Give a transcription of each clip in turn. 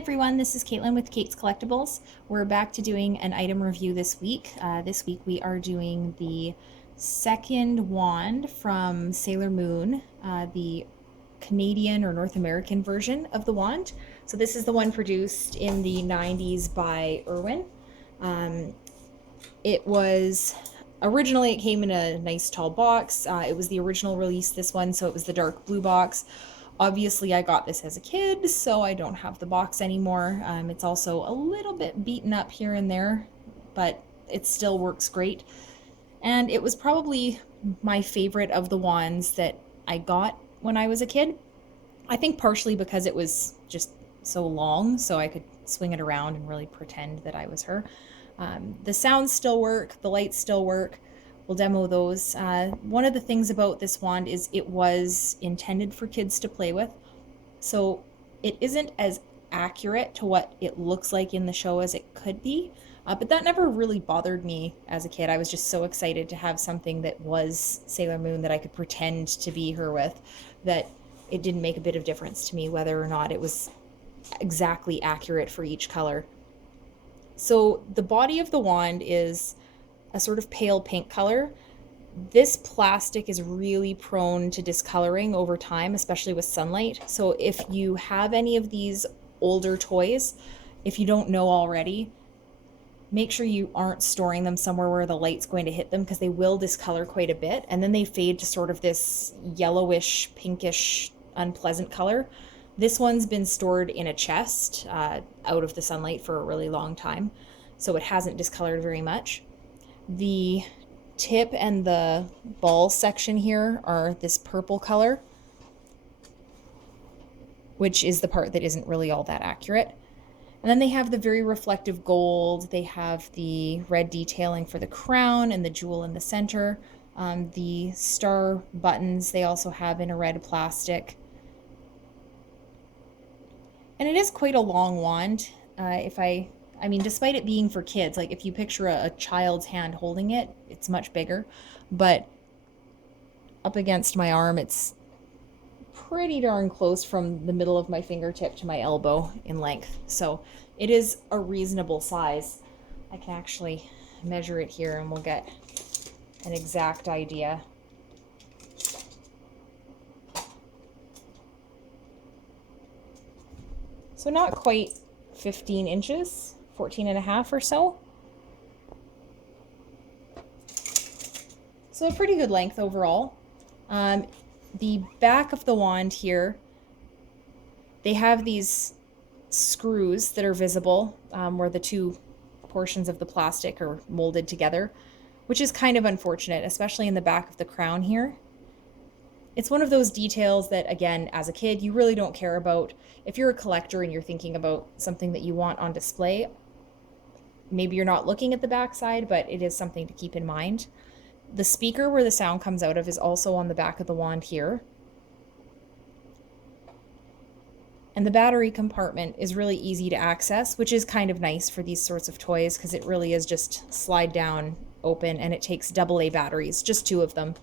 everyone, this is Caitlin with Kait's Collectibles. We're back to doing an item review this week. This week we are doing the second wand from Sailor Moon, the Canadian or North American version of the wand. So this is the one produced in the 90s by Irwin. Originally, it came in a nice tall box. It was the original release, this one, so it was the dark blue box. Obviously, I got this as a kid, so I don't have the box anymore. It's also a little bit beaten up here and there, but it still works great. And it was probably my favorite of the wands that I got when I was a kid. I think partially because it was just so long, so I could swing it around and really pretend that I was her. The sounds still work, the lights still work. We'll demo those. One of the things about this wand is it was intended for kids to play with, so it isn't as accurate to what it looks like in the show as it could be, but that never really bothered me as a kid. I was just so excited to have something that was Sailor Moon that I could pretend to be her with, that it didn't make a bit of difference to me whether or not it was exactly accurate for each color. So the body of the wand is a sort of pale pink color. This plastic is really prone to discoloring over time, especially with sunlight. So if you have any of these older toys, if you don't know already, make sure you aren't storing them somewhere where the light's going to hit them, because they will discolor quite a bit, and then they fade to sort of this yellowish, pinkish, unpleasant color. This one's been stored in a chest out of the sunlight for a really long time, so it hasn't discolored very much. The tip and the ball section here are this purple color, which is the part that isn't really all that accurate. And then they have the very reflective gold. They have the red detailing for the crown and the jewel in the center. The star buttons they also have in a red plastic. And it is quite a long wand. Despite it being for kids, like if you picture a child's hand holding it, it's much bigger. But up against my arm, it's pretty darn close from the middle of my fingertip to my elbow in length. So it is a reasonable size. I can actually measure it here and we'll get an exact idea. So not quite 15 inches, 14 and a half or so. So a pretty good length overall. The back of the wand here, they have these screws that are visible where the two portions of the plastic are molded together, which is kind of unfortunate, especially in the back of the crown here. It's one of those details that, again, as a kid, you really don't care about. If you're a collector and you're thinking about something that you want on display, maybe you're not looking at the backside, but it is something to keep in mind. The speaker where the sound comes out of is also on the back of the wand here. And the battery compartment is really easy to access, which is kind of nice for these sorts of toys, because it really is just slide down, open, and it takes AA batteries, just 2 of them.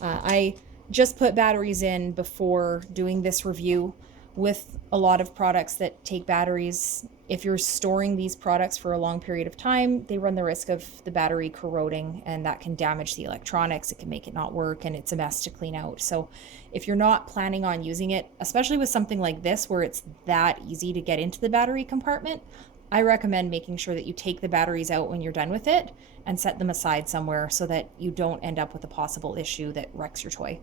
I just put batteries in before doing this review. With a lot of products that take batteries, if you're storing these products for a long period of time, they run the risk of the battery corroding, and that can damage the electronics. It can make it not work, and it's a mess to clean out. So if you're not planning on using it, especially with something like this where it's that easy to get into the battery compartment, I recommend making sure that you take the batteries out when you're done with it and set them aside somewhere so that you don't end up with a possible issue that wrecks your toy.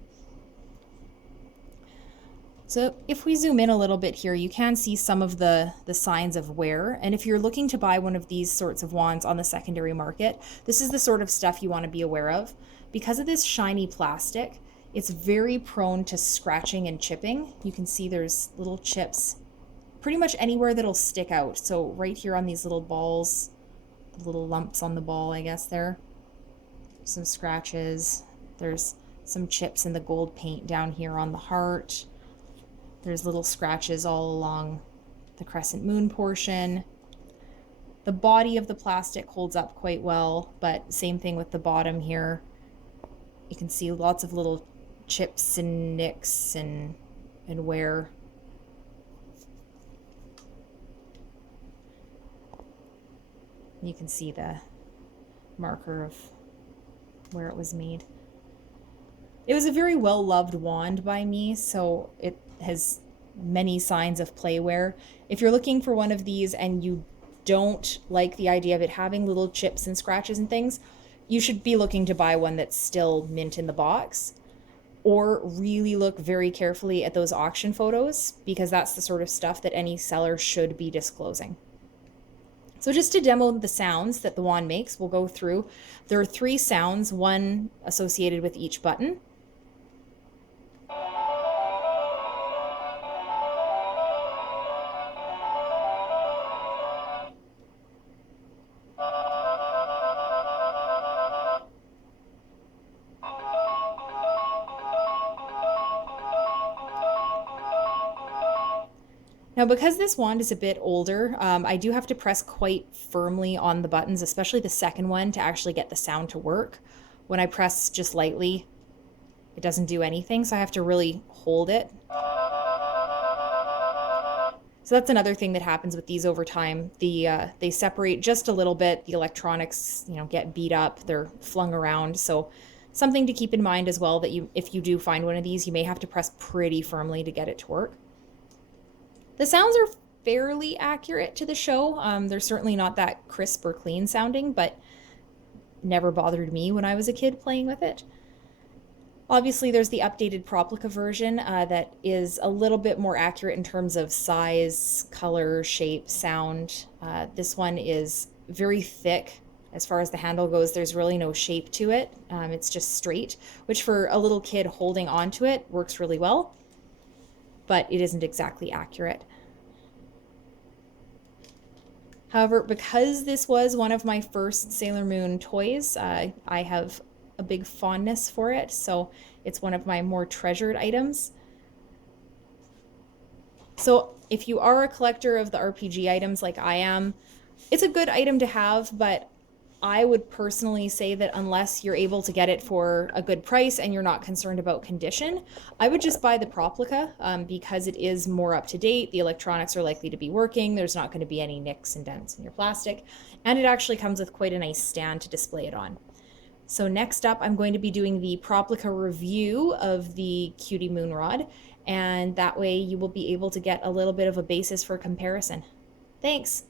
So if we zoom in a little bit here, you can see some of the signs of wear. And if you're looking to buy one of these sorts of wands on the secondary market, this is the sort of stuff you want to be aware of. Because of this shiny plastic, it's very prone to scratching and chipping. You can see there's little chips pretty much anywhere that'll stick out. So right here on these little balls, little lumps on the ball, I guess there. Some scratches. There's some chips in the gold paint down here on the heart. There's little scratches all along the crescent moon portion. The body of the plastic holds up quite well, but same thing with the bottom here. You can see lots of little chips and nicks and wear. You can see the marker of where it was made. It was a very well-loved wand by me, so it has many signs of playwear. If you're looking for one of these and you don't like the idea of it having little chips and scratches and things, you should be looking to buy one that's still mint in the box, or really look very carefully at those auction photos, because that's the sort of stuff that any seller should be disclosing. So just to demo the sounds that the wand makes, we'll go through. There are 3 sounds, one associated with each button. Now, because this wand is a bit older, I do have to press quite firmly on the buttons, especially the second one, to actually get the sound to work. When I press just lightly, it doesn't do anything, so I have to really hold it. So that's another thing that happens with these over time. They separate just a little bit. The electronics, get beat up. They're flung around. So something to keep in mind as well, that if you do find one of these, you may have to press pretty firmly to get it to work. The sounds are fairly accurate to the show. They're certainly not that crisp or clean sounding, but never bothered me when I was a kid playing with it. Obviously, there's the updated proplica version that is a little bit more accurate in terms of size, color, shape, sound. This one is very thick. As far as the handle goes, there's really no shape to it. It's just straight, which for a little kid holding onto it works really well, but it isn't exactly accurate. However, because this was one of my first Sailor Moon toys, I have a big fondness for it, so it's one of my more treasured items. So if you are a collector of the RPG items like I am, it's a good item to have, but I would personally say that unless you're able to get it for a good price and you're not concerned about condition, I would just buy the proplica because it is more up to date. The electronics are likely to be working. There's not going to be any nicks and dents in your plastic. And it actually comes with quite a nice stand to display it on. So next up, I'm going to be doing the proplica review of the Cutie Moon Rod, and that way you will be able to get a little bit of a basis for comparison. Thanks!